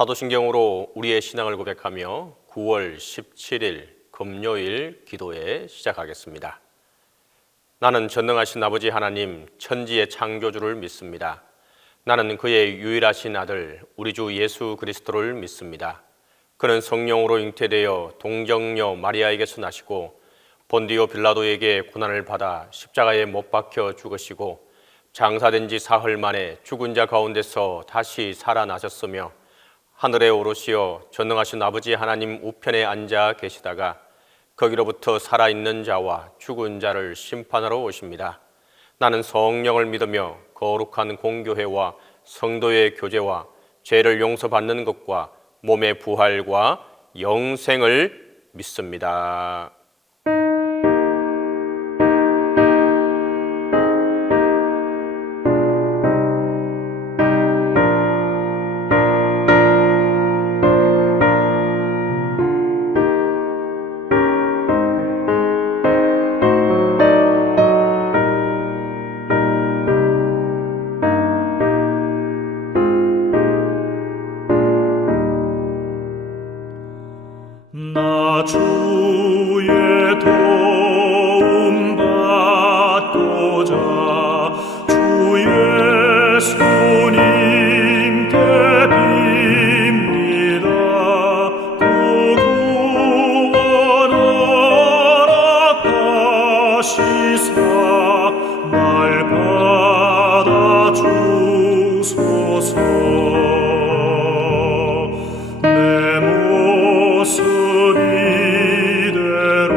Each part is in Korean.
사도신경으로 우리의 신앙을 고백하며 9월 17일 금요일 기도회 시작하겠습니다. 나는 전능하신 아버지 하나님 천지의 창조주를 믿습니다. 나는 그의 유일하신 아들 우리 주 예수 그리스도를 믿습니다. 그는 성령으로 잉태되어 동정녀 마리아에게서 나시고 본디오 빌라도에게 고난을 받아 십자가에 못 박혀 죽으시고 장사된 지 사흘 만에 죽은 자 가운데서 다시 살아나셨으며 하늘에 오르시어 전능하신 아버지 하나님 우편에 앉아 계시다가 거기로부터 살아있는 자와 죽은 자를 심판하러 오십니다. 나는 성령을 믿으며 거룩한 공교회와 성도의 교제와 죄를 용서받는 것과 몸의 부활과 영생을 믿습니다. 나 주의 도움 받고자 주 예수님께 빕니다. 그 구원하라 하시사 날 받아 주소서. 내 모습 이대로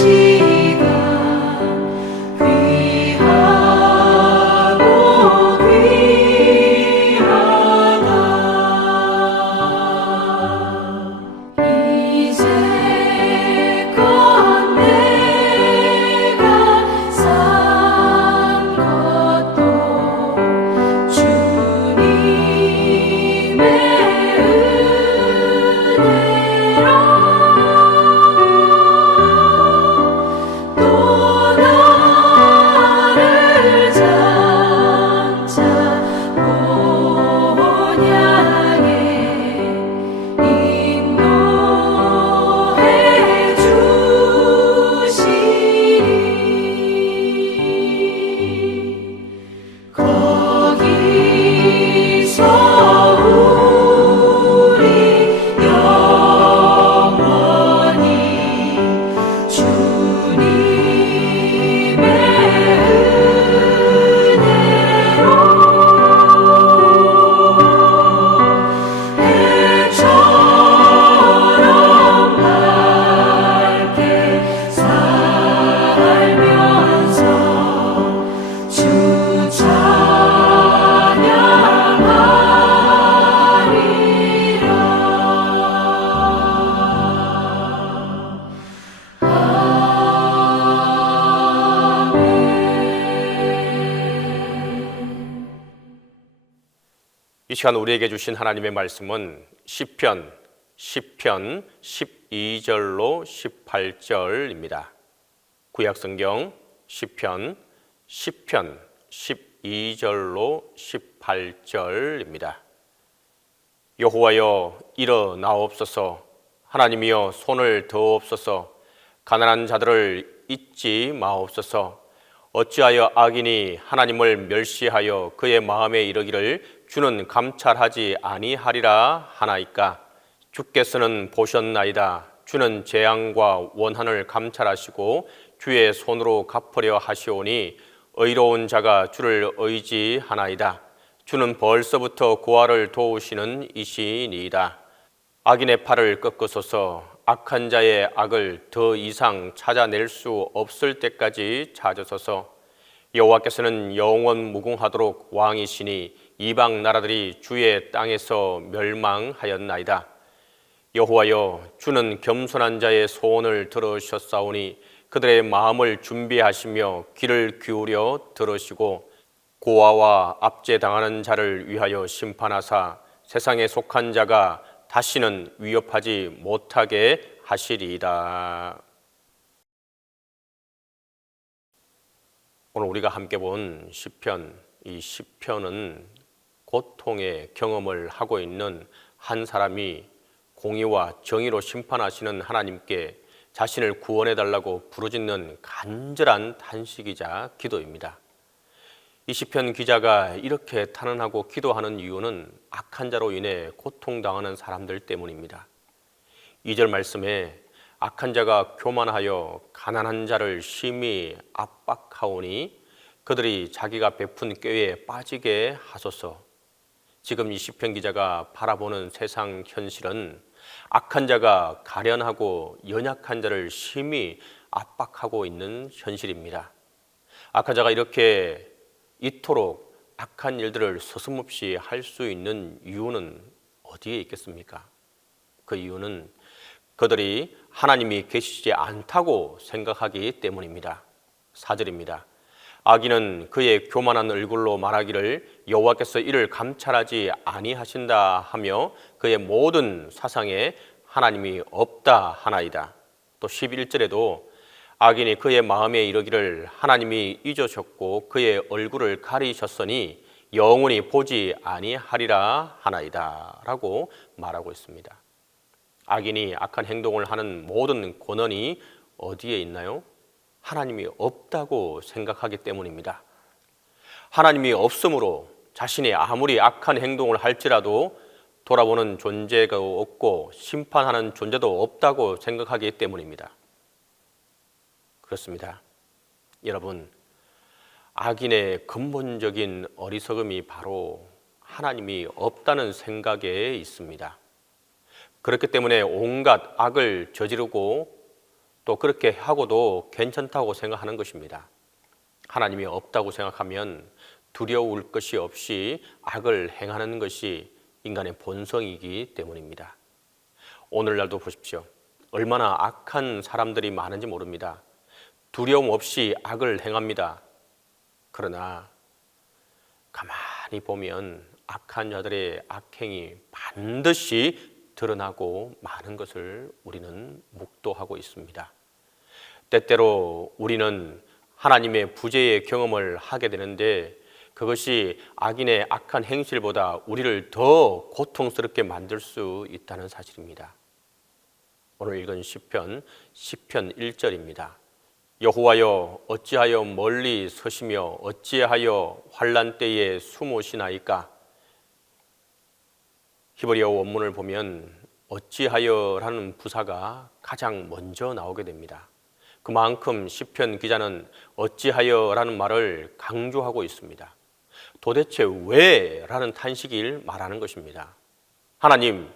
시간 귀하고 귀하다. 이제껏 내가 산 것도 주님의 은혜라. 또 나를 장차 본 향해 인도해 주시리. 거기서 우리 영원히 주님의 은혜로 해처럼 밝게 살면서 주 찬양하리라. 이 시간 우리에게 주신 하나님의 말씀은 시편 12절로 18절입니다. 구약성경 시편 12절로 18절입니다. 여호와여 일어나옵소서. 하나님이여 손을 더옵소서. 가난한 자들을 잊지 마옵소서. 어찌하여 악인이 하나님을 멸시하여 그의 마음에 이르기를 주는 감찰하지 아니하리라 하나이까. 주께서는 보셨나이다. 주는 재앙과 원한을 감찰하시고 주의 손으로 갚으려 하시오니 의로운 자가 주를 의지하나이다. 주는 벌써부터 고아를 도우시는 이시니이다. 악인의 팔을 꺾으소서. 악한 자의 악을 더 이상 찾아낼 수 없을 때까지 찾으소서. 여호와께서는 영원 무궁하도록 왕이시니 이방 나라들이 주의 땅에서 멸망하였나이다. 여호와여 주는 겸손한 자의 소원을 들으셨사오니 그들의 마음을 준비하시며 귀를 기울여 들으시고 고아와 압제당하는 자를 위하여 심판하사 세상에 속한 자가 다시는 위협하지 못하게 하시리이다. 오늘 우리가 함께 본 시편, 이 시편은 고통의 경험을 하고 있는 한 사람이 공의와 정의로 심판하시는 하나님께 자신을 구원해 달라고 부르짖는 간절한 단식이자 기도입니다. 이 시편 기자가 이렇게 탄원하고 기도하는 이유는 악한 자로 인해 고통당하는 사람들 때문입니다. 2절 말씀에 악한 자가 교만하여 가난한 자를 심히 압박하오니 그들이 자기가 베푼 꾀에 빠지게 하소서. 지금 이 시편 기자가 바라보는 세상 현실은 악한 자가 가련하고 연약한 자를 심히 압박하고 있는 현실입니다. 악한 자가 이렇게 이토록 악한 일들을 서슴없이 할 수 있는 이유는 어디에 있겠습니까? 그 이유는 그들이 하나님이 계시지 않다고 생각하기 때문입니다. 4절입니다. 악인은 그의 교만한 얼굴로 말하기를 여호와께서 이를 감찰하지 아니하신다 하며 그의 모든 사상에 하나님이 없다 하나이다. 또 11절에도 악인이 그의 마음에 이르기를 하나님이 잊으셨고 그의 얼굴을 가리셨으니 영원히 보지 아니하리라 하나이다 라고 말하고 있습니다. 악인이 악한 행동을 하는 모든 권한이 어디에 있나요? 하나님이 없다고 생각하기 때문입니다. 하나님이 없으므로 자신이 아무리 악한 행동을 할지라도 돌아보는 존재가 없고 심판하는 존재도 없다고 생각하기 때문입니다. 그렇습니다. 여러분, 악인의 근본적인 어리석음이 바로 하나님이 없다는 생각에 있습니다. 그렇기 때문에 온갖 악을 저지르고 또 그렇게 하고도 괜찮다고 생각하는 것입니다. 하나님이 없다고 생각하면 두려울 것이 없이 악을 행하는 것이 인간의 본성이기 때문입니다. 오늘날도 보십시오. 얼마나 악한 사람들이 많은지 모릅니다. 두려움 없이 악을 행합니다. 그러나 가만히 보면 악한 자들의 악행이 반드시 드러나고 많은 것을 우리는 목도하고 있습니다. 때때로 우리는 하나님의 부재의 경험을 하게 되는데 그것이 악인의 악한 행실보다 우리를 더 고통스럽게 만들 수 있다는 사실입니다. 오늘 읽은 시편 1절입니다. 여호와여 어찌하여 멀리 서시며 어찌하여 환난 때에 숨으시나이까. 히브리어 원문을 보면 어찌하여라는 부사가 가장 먼저 나오게 됩니다. 그만큼 시편 기자는 어찌하여라는 말을 강조하고 있습니다. 도대체 왜? 라는 탄식을 말하는 것입니다. 하나님,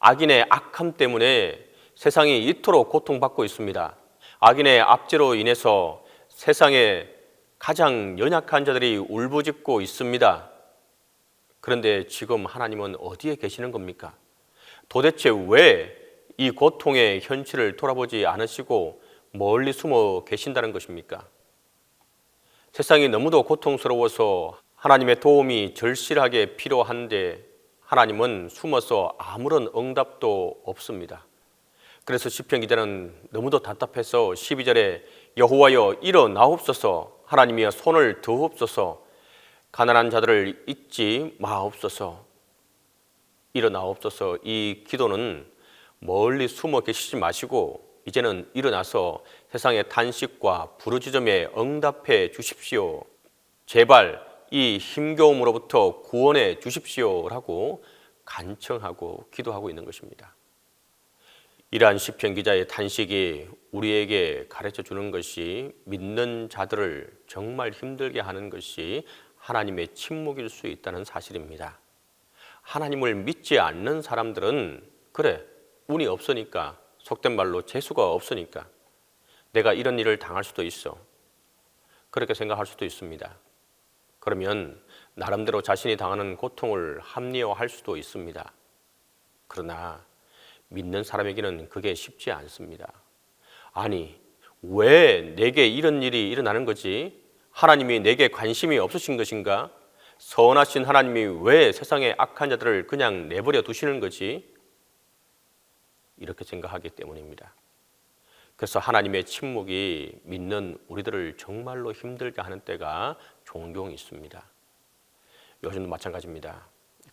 악인의 악함 때문에 세상이 이토록 고통받고 있습니다. 악인의 압제로 인해서 세상에 가장 연약한 자들이 울부짖고 있습니다. 그런데 지금 하나님은 어디에 계시는 겁니까? 도대체 왜 이 고통의 현실을 돌아보지 않으시고 멀리 숨어 계신다는 것입니까? 세상이 너무도 고통스러워서 하나님의 도움이 절실하게 필요한데 하나님은 숨어서 아무런 응답도 없습니다. 그래서 시편 기자는 너무도 답답해서 12절에 여호와여 일어나옵소서, 하나님이여 손을 드옵소서, 가난한 자들을 잊지 마옵소서, 일어나옵소서. 이 기도는 멀리 숨어 계시지 마시고 이제는 일어나서 세상의 탄식과 부르짖음에 응답해 주십시오. 제발 이 힘겨움으로부터 구원해 주십시오라고 간청하고 기도하고 있는 것입니다. 이러한 시편 기자의 탄식이 우리에게 가르쳐 주는 것이 믿는 자들을 정말 힘들게 하는 것이 하나님의 침묵일 수 있다는 사실입니다. 하나님을 믿지 않는 사람들은 그래, 운이 없으니까, 속된 말로 재수가 없으니까 내가 이런 일을 당할 수도 있어, 그렇게 생각할 수도 있습니다. 그러면 나름대로 자신이 당하는 고통을 합리화할 수도 있습니다. 그러나 믿는 사람에게는 그게 쉽지 않습니다. 아니, 왜 내게 이런 일이 일어나는 거지? 하나님이 내게 관심이 없으신 것인가? 선하신 하나님이 왜 세상의 악한 자들을 그냥 내버려 두시는 거지? 이렇게 생각하기 때문입니다. 그래서 하나님의 침묵이 믿는 우리들을 정말로 힘들게 하는 때가 종종 있습니다. 요즘도 마찬가지입니다.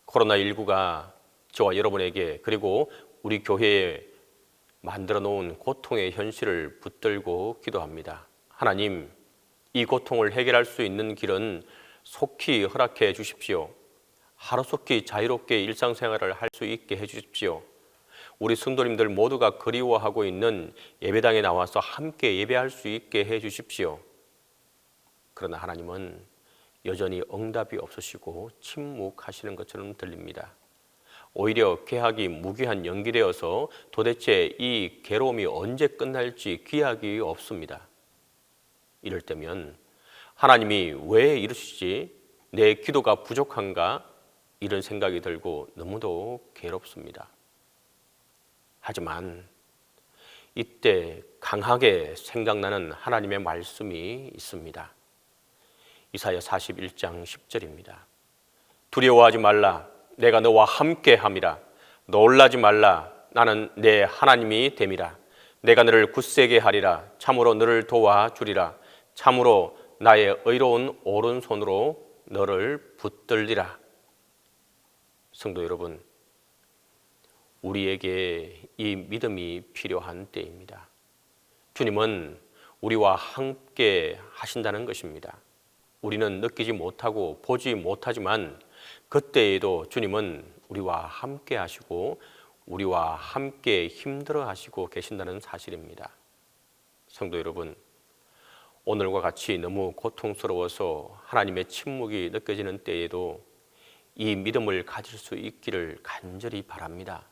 코로나19가 저와 여러분에게 그리고 우리 교회에 만들어 놓은 고통의 현실을 붙들고 기도합니다. 하나님, 이 고통을 해결할 수 있는 길은 속히 허락해 주십시오. 하루속히 자유롭게 일상생활을 할 수 있게 해 주십시오. 우리 성도님들 모두가 그리워하고 있는 예배당에 나와서 함께 예배할 수 있게 해 주십시오. 그러나 하나님은 여전히 응답이 없으시고 침묵하시는 것처럼 들립니다. 오히려 개학이 무기한 연기되어서 도대체 이 괴로움이 언제 끝날지 기약이 없습니다. 이럴 때면 하나님이 왜 이러시지? 내 기도가 부족한가? 이런 생각이 들고 너무도 괴롭습니다. 하지만 이때 강하게 생각나는 하나님의 말씀이 있습니다. 이사야 41장 10절입니다. 두려워하지 말라, 내가 너와 함께 함이라. 놀라지 말라, 나는 내 하나님이 됨이라. 내가 너를 굳세게 하리라. 참으로 너를 도와주리라. 참으로 나의 의로운 오른손으로 너를 붙들리라. 성도 여러분, 우리에게 이 믿음이 필요한 때입니다. 주님은 우리와 함께 하신다는 것입니다. 우리는 느끼지 못하고 보지 못하지만 그때에도 주님은 우리와 함께 하시고 우리와 함께 힘들어 하시고 계신다는 사실입니다. 성도 여러분, 오늘과 같이 너무 고통스러워서 하나님의 침묵이 느껴지는 때에도 이 믿음을 가질 수 있기를 간절히 바랍니다.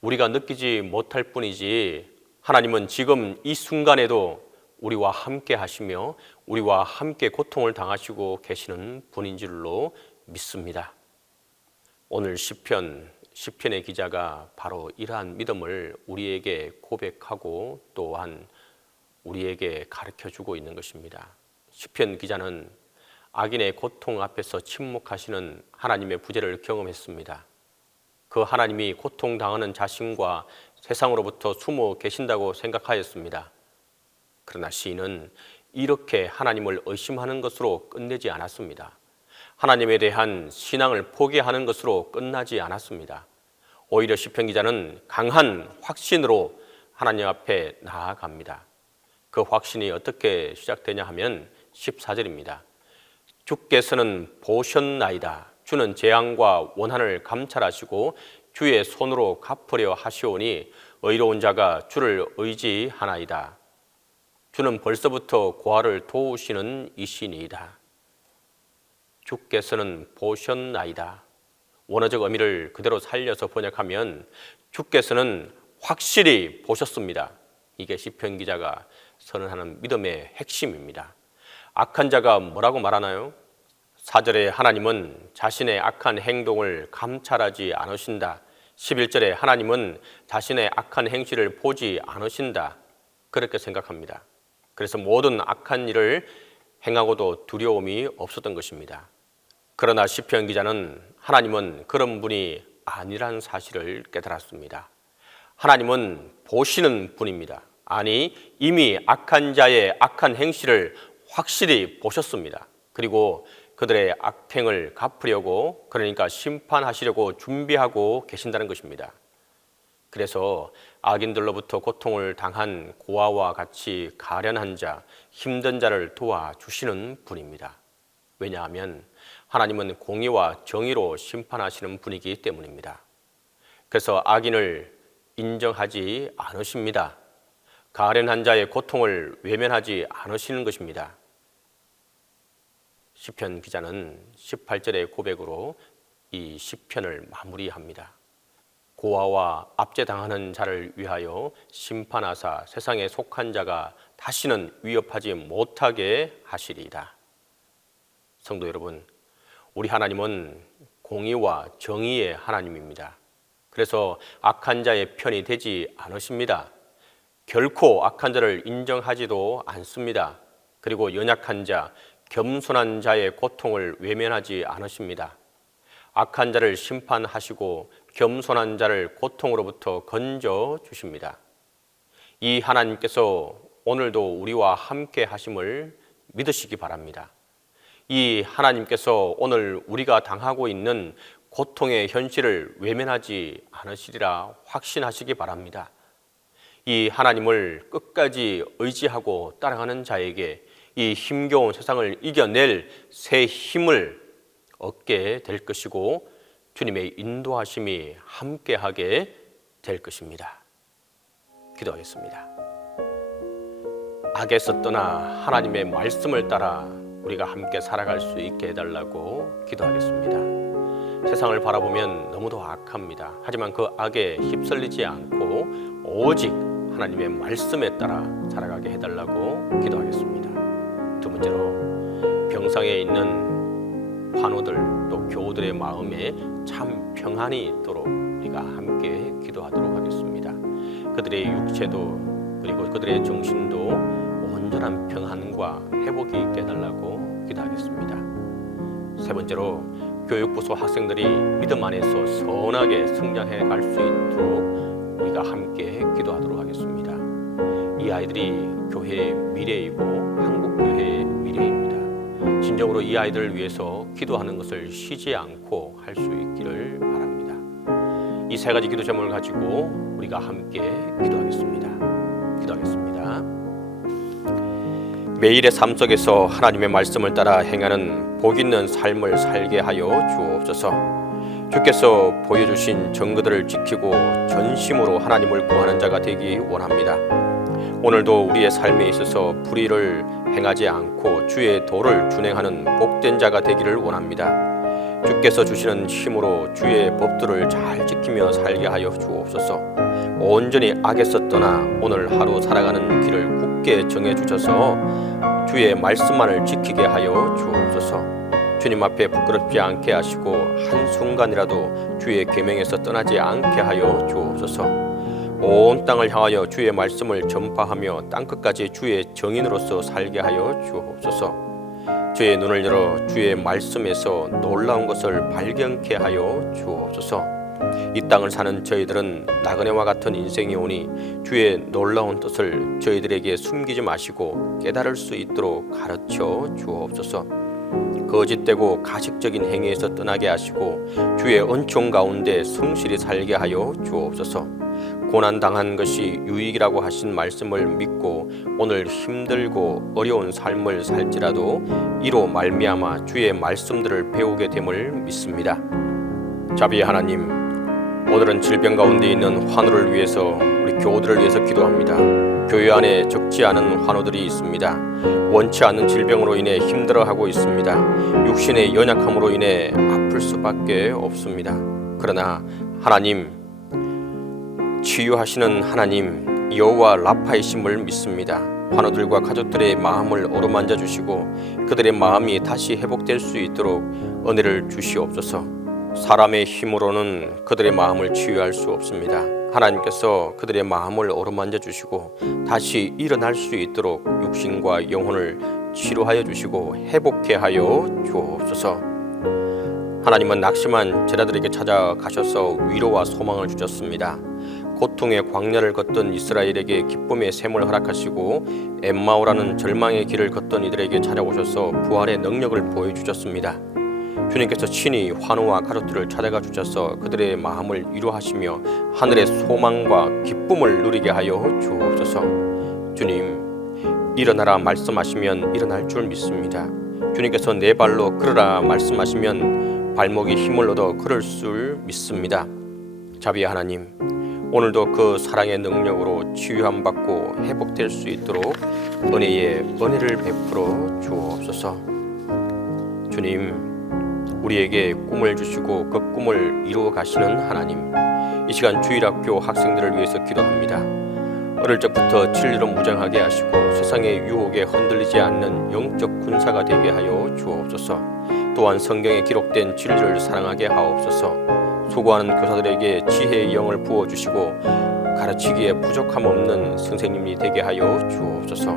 우리가 느끼지 못할 뿐이지 하나님은 지금 이 순간에도 우리와 함께 하시며 우리와 함께 고통을 당하시고 계시는 분인 줄로 믿습니다. 오늘 시편의 기자가 바로 이러한 믿음을 우리에게 고백하고 또한 우리에게 가르쳐주고 있는 것입니다. 시편 기자는 악인의 고통 앞에서 침묵하시는 하나님의 부재를 경험했습니다. 그 하나님이 고통당하는 자신과 세상으로부터 숨어 계신다고 생각하였습니다. 그러나 시인은 이렇게 하나님을 의심하는 것으로 끝내지 않았습니다. 하나님에 대한 신앙을 포기하는 것으로 끝나지 않았습니다. 오히려 시편 기자는 강한 확신으로 하나님 앞에 나아갑니다. 그 확신이 어떻게 시작되냐 하면 14절입니다. 주께서는 보셨나이다. 주는 재앙과 원한을 감찰하시고 주의 손으로 갚으려 하시오니 의로운 자가 주를 의지하나이다. 주는 벌써부터 고아를 도우시는 이시니이다. 주께서는 보셨나이다. 원어적 의미를 그대로 살려서 번역하면 주께서는 확실히 보셨습니다. 이게 시편 기자가 선언하는 믿음의 핵심입니다. 악한 자가 뭐라고 말하나요? 4절에 하나님은 자신의 악한 행동을 감찰하지 않으신다. 11절에 하나님은 자신의 악한 행실을 보지 않으신다. 그렇게 생각합니다. 그래서 모든 악한 일을 행하고도 두려움이 없었던 것입니다. 그러나 시편 기자는 하나님은 그런 분이 아니란 사실을 깨달았습니다. 하나님은 보시는 분입니다. 아니, 이미 악한 자의 악한 행실을 확실히 보셨습니다. 그리고 그들의 악행을 갚으려고, 그러니까 심판하시려고 준비하고 계신다는 것입니다. 그래서 악인들로부터 고통을 당한 고아와 같이 가련한 자, 힘든 자를 도와주시는 분입니다. 왜냐하면 하나님은 공의와 정의로 심판하시는 분이기 때문입니다. 그래서 악인을 인정하지 않으십니다. 가련한 자의 고통을 외면하지 않으시는 것입니다. 시편 기자는 18절의 고백으로 이 시편을 마무리합니다. 고아와 압제당하는 자를 위하여 심판하사 세상에 속한 자가 다시는 위협하지 못하게 하시리이다. 성도 여러분, 우리 하나님은 공의와 정의의 하나님입니다. 그래서 악한 자의 편이 되지 않으십니다. 결코 악한 자를 인정하지도 않습니다. 그리고 연약한 자, 겸손한 자의 고통을 외면하지 않으십니다. 악한 자를 심판하시고 겸손한 자를 고통으로부터 건져 주십니다. 이 하나님께서 오늘도 우리와 함께 하심을 믿으시기 바랍니다. 이 하나님께서 오늘 우리가 당하고 있는 고통의 현실을 외면하지 않으시리라 확신하시기 바랍니다. 이 하나님을 끝까지 의지하고 따라가는 자에게 이 힘겨운 세상을 이겨낼 새 힘을 얻게 될 것이고 주님의 인도하심이 함께하게 될 것입니다. 기도하겠습니다. 악에서 떠나 하나님의 말씀을 따라 우리가 함께 살아갈 수 있게 해달라고 기도하겠습니다. 세상을 바라보면 너무도 악합니다. 하지만 그 악에 휩쓸리지 않고 오직 하나님의 말씀에 따라 살아가게 해달라고 기도하겠습니다. 두 번째로 병상에 있는 환우들 또 교우들의 마음에 참 평안이 있도록 우리가 함께 기도하도록 하겠습니다. 그들의 육체도 그리고 그들의 정신도 온전한 평안과 회복이 있게 해달라고 기도하겠습니다. 세 번째로 교육부서 학생들이 믿음 안에서 선하게 성장해 갈 수 있도록 우리가 함께 기도하도록 하겠습니다. 이 아이들이 교회의 미래이고 한국교회의 미래입니다. 진정으로 이 아이들을 위해서 기도하는 것을 쉬지 않고 할 수 있기를 바랍니다. 이 세 가지 기도 제목을 가지고 우리가 함께 기도하겠습니다. 기도하겠습니다. 매일의 삶 속에서 하나님의 말씀을 따라 행하는 복 있는 삶을 살게 하여 주옵소서. 주께서 보여주신 증거들을 지키고 전심으로 하나님을 구하는 자가 되기 원합니다. 오늘도 우리의 삶에 있어서 불의를 행하지 않고 주의 도를 준행하는 복된 자가 되기를 원합니다. 주께서 주시는 힘으로 주의 법들을 잘 지키며 살게 하여 주옵소서. 온전히 악에서 떠나 오늘 하루 살아가는 길을 굳게 정해 주셔서 주의 말씀만을 지키게 하여 주옵소서. 주님 앞에 부끄럽지 않게 하시고 한순간이라도 주의 계명에서 떠나지 않게 하여 주옵소서. 온 땅을 향하여 주의 말씀을 전파하며 땅끝까지 주의 정인으로서 살게 하여 주옵소서. 주의 눈을 열어 주의 말씀에서 놀라운 것을 발견케 하여 주옵소서. 이 땅을 사는 저희들은 나그네와 같은 인생이 오니 주의 놀라운 뜻을 저희들에게 숨기지 마시고 깨달을 수 있도록 가르쳐 주옵소서. 거짓되고 가식적인 행위에서 떠나게 하시고 주의 은총 가운데 성실히 살게 하여 주옵소서. 고난당한 것이 유익이라고 하신 말씀을 믿고 오늘 힘들고 어려운 삶을 살지라도 이로 말미암아 주의 말씀들을 배우게 됨을 믿습니다. 자비의 하나님, 오늘은 질병 가운데 있는 환우를 위해서 우리 교우들을 위해서 기도합니다. 교회 안에 적지 않은 환우들이 있습니다. 원치 않는 질병으로 인해 힘들어하고 있습니다. 육신의 연약함으로 인해 아플 수밖에 없습니다. 그러나 하나님, 치유하시는 하나님 여호와 라파이심을 믿습니다. 환우들과 가족들의 마음을 어루만져 주시고 그들의 마음이 다시 회복될 수 있도록 은혜를 주시옵소서. 사람의 힘으로는 그들의 마음을 치유할 수 없습니다. 하나님께서 그들의 마음을 어루만져 주시고 다시 일어날 수 있도록 육신과 영혼을 치료하여 주시고 회복케 하여 주옵소서. 하나님은 낙심한 제자들에게 찾아가셔서 위로와 소망을 주셨습니다. 고통의 광야를 걷던 이스라엘에게 기쁨의 샘을 허락하시고 엠마오라는 절망의 길을 걷던 이들에게 찾아오셔서 부활의 능력을 보여주셨습니다. 주님께서 친히 환우와 가족들을 찾아가 주셔서 그들의 마음을 위로하시며 하늘의 소망과 기쁨을 누리게 하여 주옵소서. 주님, 일어나라 말씀하시면 일어날 줄 믿습니다. 주님께서 내 발로 걸으라 말씀하시면 발목이 힘을 얻어 걸을 줄 믿습니다. 자비의 하나님, 오늘도 그 사랑의 능력으로 치유함 받고 회복될 수 있도록 은혜를 베풀어 주옵소서. 주님, 우리에게 꿈을 주시고 그 꿈을 이루어 가시는 하나님, 이 시간 주일학교 학생들을 위해서 기도합니다. 어릴 적부터 진리로 무장하게 하시고 세상의 유혹에 흔들리지 않는 영적 군사가 되게 하여 주옵소서. 또한 성경에 기록된 진리를 사랑하게 하옵소서. 수고하는 교사들에게 지혜의 영을 부어주시고 가르치기에 부족함 없는 선생님이 되게 하여 주옵소서.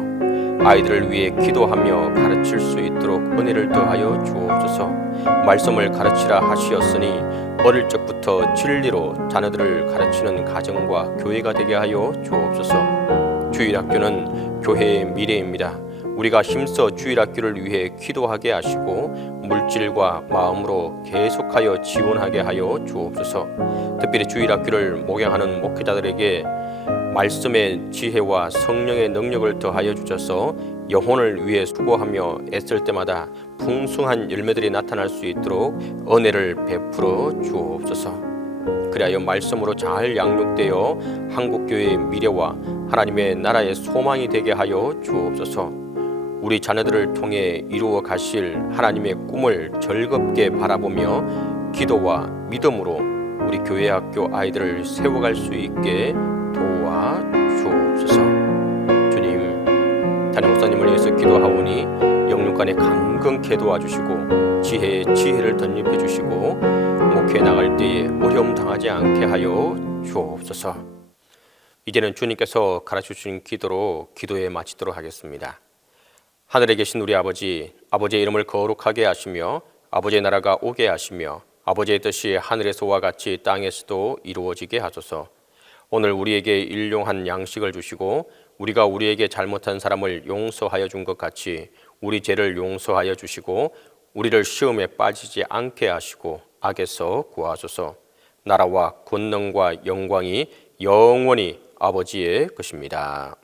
아이들을 위해 기도하며 가르칠 수 있도록 은혜를 더하여 주옵소서. 말씀을 가르치라 하시었으니 어릴 적부터 진리로 자녀들을 가르치는 가정과 교회가 되게 하여 주옵소서. 주일학교는 교회의 미래입니다. 우리가 힘써 주일학교를 위해 기도하게 하시고 물질과 마음으로 계속하여 지원하게 하여 주옵소서. 특별히 주일학교를 목양하는 목회자들에게 말씀의 지혜와 성령의 능력을 더하여 주셔서 영혼을 위해 수고하며 애쓸 때마다 풍성한 열매들이 나타날 수 있도록 은혜를 베풀어 주옵소서. 그리하여 말씀으로 잘 양육되어 한국교회의 미래와 하나님의 나라의 소망이 되게 하여 주옵소서. 우리 자녀들을 통해 이루어 가실 하나님의 꿈을 즐겁게 바라보며 기도와 믿음으로 우리 교회 학교 아이들을 세워갈 수 있게 도와주옵소서. 주님, 담임 목사님을 위해서 기도하오니 영육간에 강건케 도와주시고 지혜를 덧입혀 주시고 목회 나갈 때에 어려움 당하지 않게 하여 주옵소서. 이제는 주님께서 가르쳐주신 기도로 기도에 마치도록 하겠습니다. 하늘에 계신 우리 아버지, 아버지의 이름을 거룩하게 하시며 아버지의 나라가 오게 하시며 아버지의 뜻이 하늘에서와 같이 땅에서도 이루어지게 하소서. 오늘 우리에게 일용한 양식을 주시고 우리가 우리에게 잘못한 사람을 용서하여 준 것 같이 우리 죄를 용서하여 주시고 우리를 시험에 빠지지 않게 하시고 악에서 구하소서. 나라와 권능과 영광이 영원히 아버지의 것입니다.